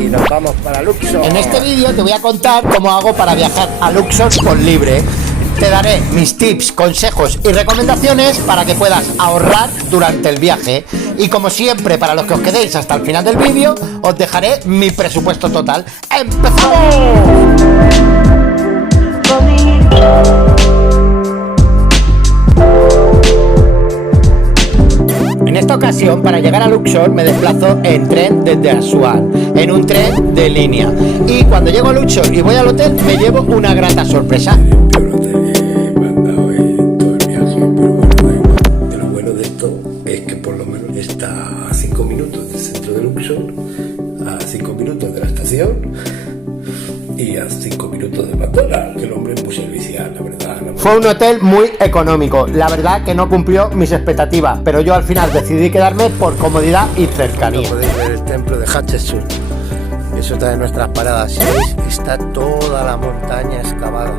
y nos vamos para Luxor. En este vídeo te voy a contar cómo hago para viajar a Luxor con Libre. Te daré mis tips, consejos y recomendaciones para que puedas ahorrar durante el viaje. Y como siempre, para los que os quedéis hasta el final del vídeo, os dejaré mi presupuesto total. ¡Empezamos! En esta ocasión, para llegar a Luxor, me desplazo en tren desde Asuán, en un tren de línea. Y cuando llego a Luxor y voy al hotel, me llevo una grata sorpresa. Está a 5 minutos del centro de Luxor, a 5 minutos de la estación y a 5 minutos de McDonald's. El hombre es muy servicial, la verdad. Fue un hotel muy económico, la verdad que no cumplió mis expectativas, pero yo al final decidí quedarme por comodidad y cercanía. Podéis ver el templo de Hatshepsut, es otra de nuestras paradas. ¿Veis? Está toda la montaña excavada.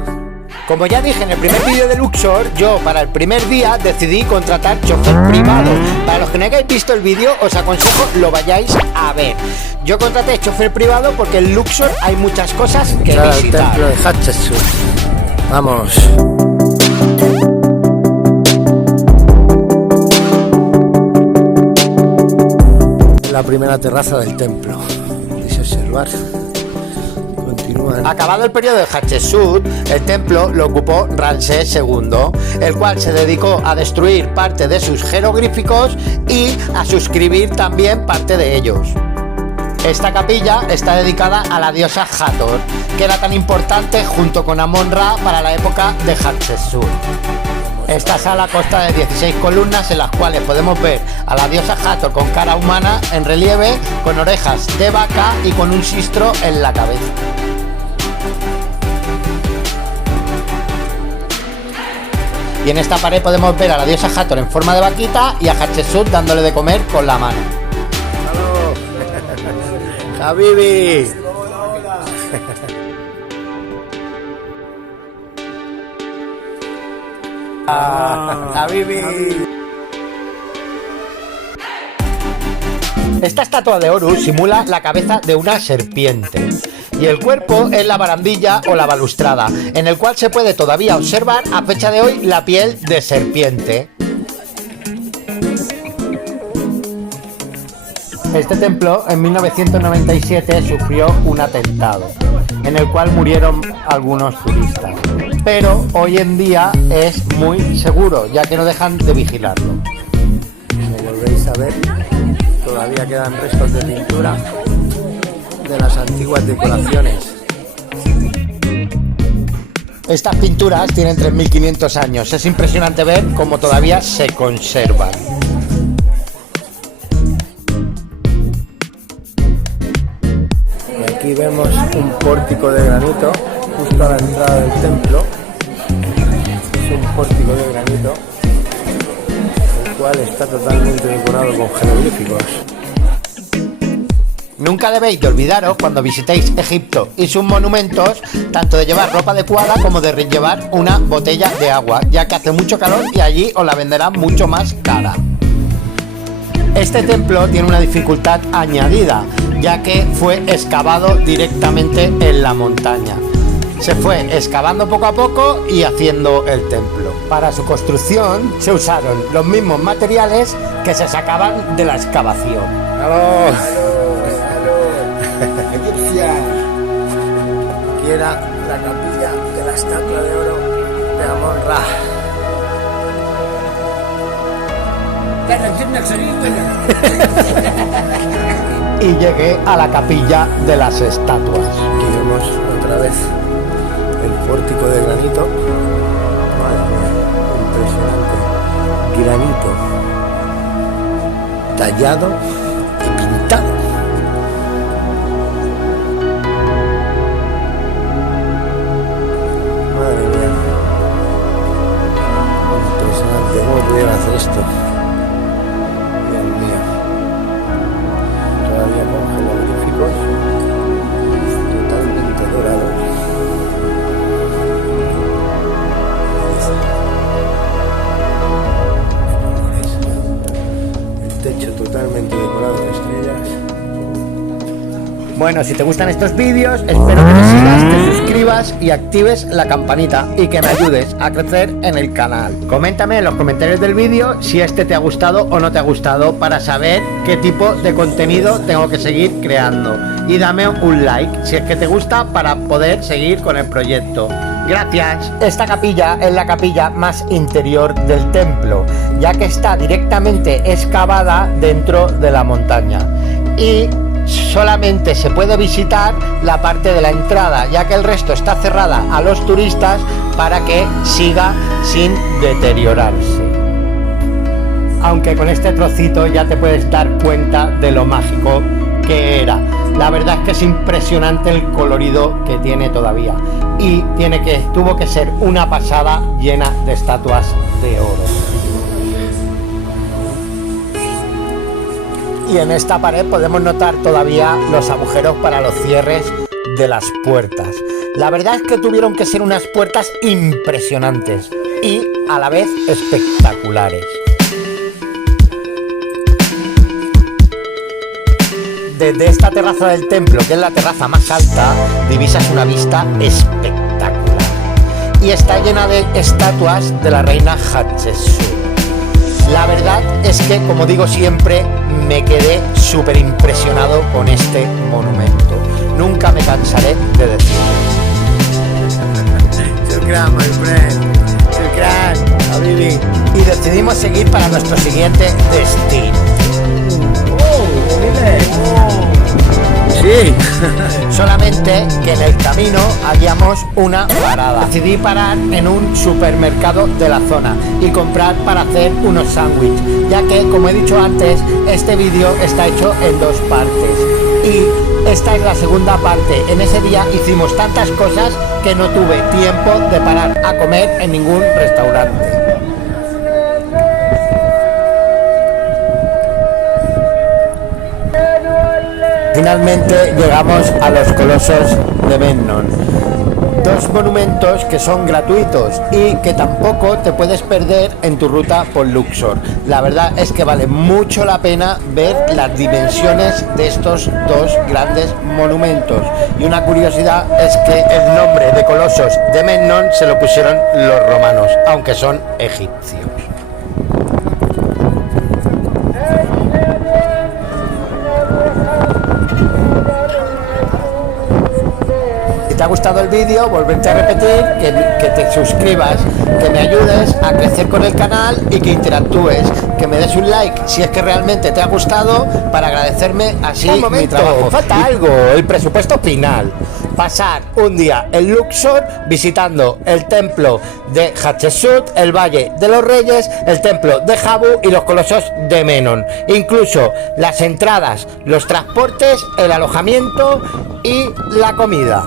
Como ya dije en el primer vídeo de Luxor, yo para el primer día decidí contratar chofer privado. Para los que no hayáis visto el vídeo, os aconsejo lo vayáis a ver. Yo contraté chofer privado porque en Luxor hay muchas cosas que visitar. El templo de Hatshepsut. Vamos. La primera terraza del templo. Podéis observar. Acabado el periodo de Hatshepsut, el templo lo ocupó Ramsés II, el cual se dedicó a destruir parte de sus jeroglíficos y a suscribir también parte de ellos. Esta capilla está dedicada a la diosa Hathor, que era tan importante junto con Amon-Ra para la época de Hatshepsut. Esta sala consta de 16 columnas en las cuales podemos ver a la diosa Hathor con cara humana en relieve, con orejas de vaca y con un sistro en la cabeza. Y en esta pared podemos ver a la diosa Hathor en forma de vaquita y a Hatshepsut dándole de comer con la mano. ¡Halo! ¡Habibi! ¡Habibi! Esta estatua de Horus simula la cabeza de una serpiente. Y el cuerpo es la barandilla o la balustrada, en el cual se puede todavía observar a fecha de hoy la piel de serpiente. Este templo en 1997 sufrió un atentado, en el cual murieron algunos turistas. Pero hoy en día es muy seguro, ya que no dejan de vigilarlo. Como volvéis a ver, todavía quedan restos de pintura de las antiguas decoraciones. Estas pinturas tienen 3500 años. Es impresionante ver cómo todavía se conservan. Y aquí vemos un pórtico de granito justo a la entrada del templo. Es un pórtico de granito, el cual está totalmente decorado con jeroglíficos. Nunca debéis de olvidaros cuando visitéis Egipto y sus monumentos, tanto de llevar ropa adecuada como de llevar una botella de agua, ya que hace mucho calor y allí os la venderán mucho más cara. Este templo tiene una dificultad añadida, ya que fue excavado directamente en la montaña. Se fue excavando poco a poco y haciendo el templo. Para su construcción se usaron los mismos materiales que se sacaban de la excavación. ¡Halo! Aquí era la capilla de la estatua de oro de Amon-Ra. Y llegué a la capilla de las estatuas. Aquí vemos otra vez el pórtico de granito. Madre mía, impresionante. Granito tallado y pintado. Madre mía, impresionante. ¿Cómo pudieron hacer esto? Dios mío. Todavía con jeroglíficos totalmente dorados. El techo totalmente decorado de estrellas. Bueno, si te gustan estos vídeos, espero que me sigas, te suscribas y actives la campanita y que me ayudes a crecer en el canal. Coméntame en los comentarios del vídeo si este te ha gustado o no te ha gustado para saber qué tipo de contenido tengo que seguir creando. Y dame un like si es que te gusta para poder seguir con el proyecto. Gracias. Esta capilla es la capilla más interior del templo, ya que está directamente excavada dentro de la montaña. Y solamente se puede visitar la parte de la entrada, ya que el resto está cerrada a los turistas para que siga sin deteriorarse. Aunque con este trocito ya te puedes dar cuenta de lo mágico que era. La verdad es que es impresionante el colorido que tiene todavía y tuvo que ser una pasada llena de estatuas de oro. Y en esta pared podemos notar todavía los agujeros para los cierres de las puertas. La verdad es que tuvieron que ser unas puertas impresionantes y a la vez espectaculares. Desde esta terraza del templo, que es la terraza más alta, divisas una vista espectacular. Y está llena de estatuas de la reina Hatshepsut. La verdad es que, como digo siempre, me quedé súper impresionado con este monumento. Nunca me cansaré de decirlo. Shukran, my friend. Shukran, habibi. Y decidimos seguir para nuestro siguiente destino. Sí. Solamente que en el camino haríamos una parada. Decidí parar en un supermercado de la zona y comprar para hacer unos sándwiches, ya que, como he dicho antes, este vídeo está hecho en dos partes. Y esta es la segunda parte. En ese día hicimos tantas cosas que no tuve tiempo de parar a comer en ningún restaurante. Finalmente llegamos a los colosos de Memnon, dos monumentos que son gratuitos y que tampoco te puedes perder en tu ruta por Luxor. La verdad es que vale mucho la pena ver las dimensiones de estos dos grandes monumentos. Y una curiosidad es que el nombre de colosos de Memnon se lo pusieron los romanos, aunque son egipcios. Si te ha gustado el vídeo, volverte a repetir, que te suscribas, que me ayudes a crecer con el canal y que interactúes, que me des un like si es que realmente te ha gustado, para agradecerme así mi trabajo. Falta algo, el presupuesto final. Pasar un día en Luxor visitando el templo de Hatshepsut, el Valle de los Reyes, el templo de Habu y los colosos de Memnon. Incluso las entradas, los transportes, el alojamiento y la comida.